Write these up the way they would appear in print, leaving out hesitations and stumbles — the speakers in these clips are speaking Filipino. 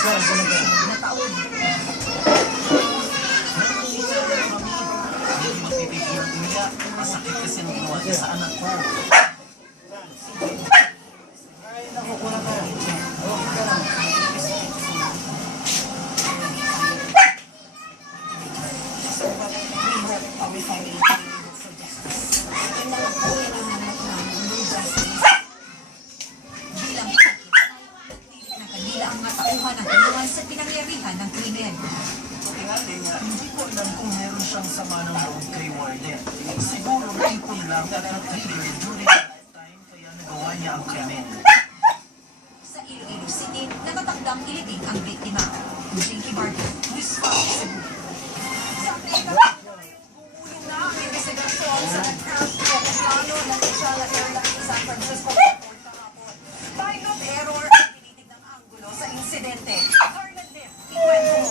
na taon. Hindi magpipigil ang umiyak. Masakit kasi ang ginawa niya sa anak ko. Our family for justice. Yan lang po yan ang hanap namin, no justice. Bilang nagpilit na kanila ang mga tauhan ng inuwan sa pinangyarihan ng krimen. Kaya hindi ko alam kung meron siyang sama ng loob kay Warden. Siguro naipon lang at na-trigger during the lifetime kaya nagawa niya ang krimen. Sa Iloilo City, natatakdang iliting ang biktima. Jinky Barton, News 5 Cebu. Sa Pilipinas, bumulong na ang investigasyon sa nag-crash plano ng Shala Airlines sa San Francisco Airport kahapon. Pilot error ang tinitignan anggulo sa insidente. Garland Lim, ikwento mo.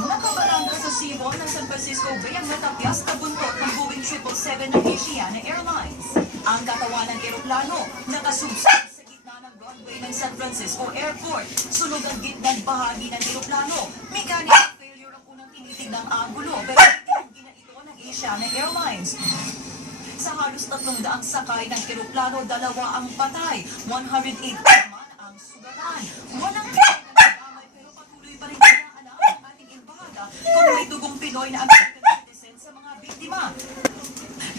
Nakabarangga sa sibol ng San Francisco Bay ang natapyas na buntot ng Boeing 777 ng Asiana Airlines. Ang katawan ng eroplano nakasubsad sa gitna ng runway ng San Francisco Airport. Sunog ang gitnang bahagi ng eroplano. Mechanical failure ang unang tinitignan anggulo pero hindi na ito ng Asiana Airlines. Sa halos 300 sakay ng eroplano, 2 ang patay, 108 naman ang sugatan. Walang damay pero patuloy pa rin inaalam ang ating embahada kung may dugong Pinoy na American citizen sa mga biktima.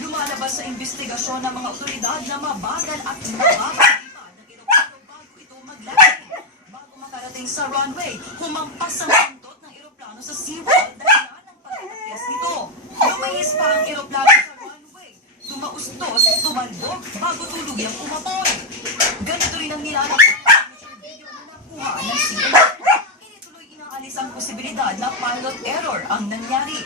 Lumalabas sa investigasyon ng mga otoridad na mabagal at mababalipan ng eroplano bago ito maglanding. Bago makarating sa runway, humampas ang buntot ng eroplano sa seawall dahil ng pagkakapyas nito. Lumahis pa ang eroplano sa runway. Tumaustos, tumalbog, bago tuluyang umapoy. Ganito rin ang nilalap sa video na nakuha ng CNN. Hindi tuloy inaalis ang posibilidad na pilot error ang nangyari.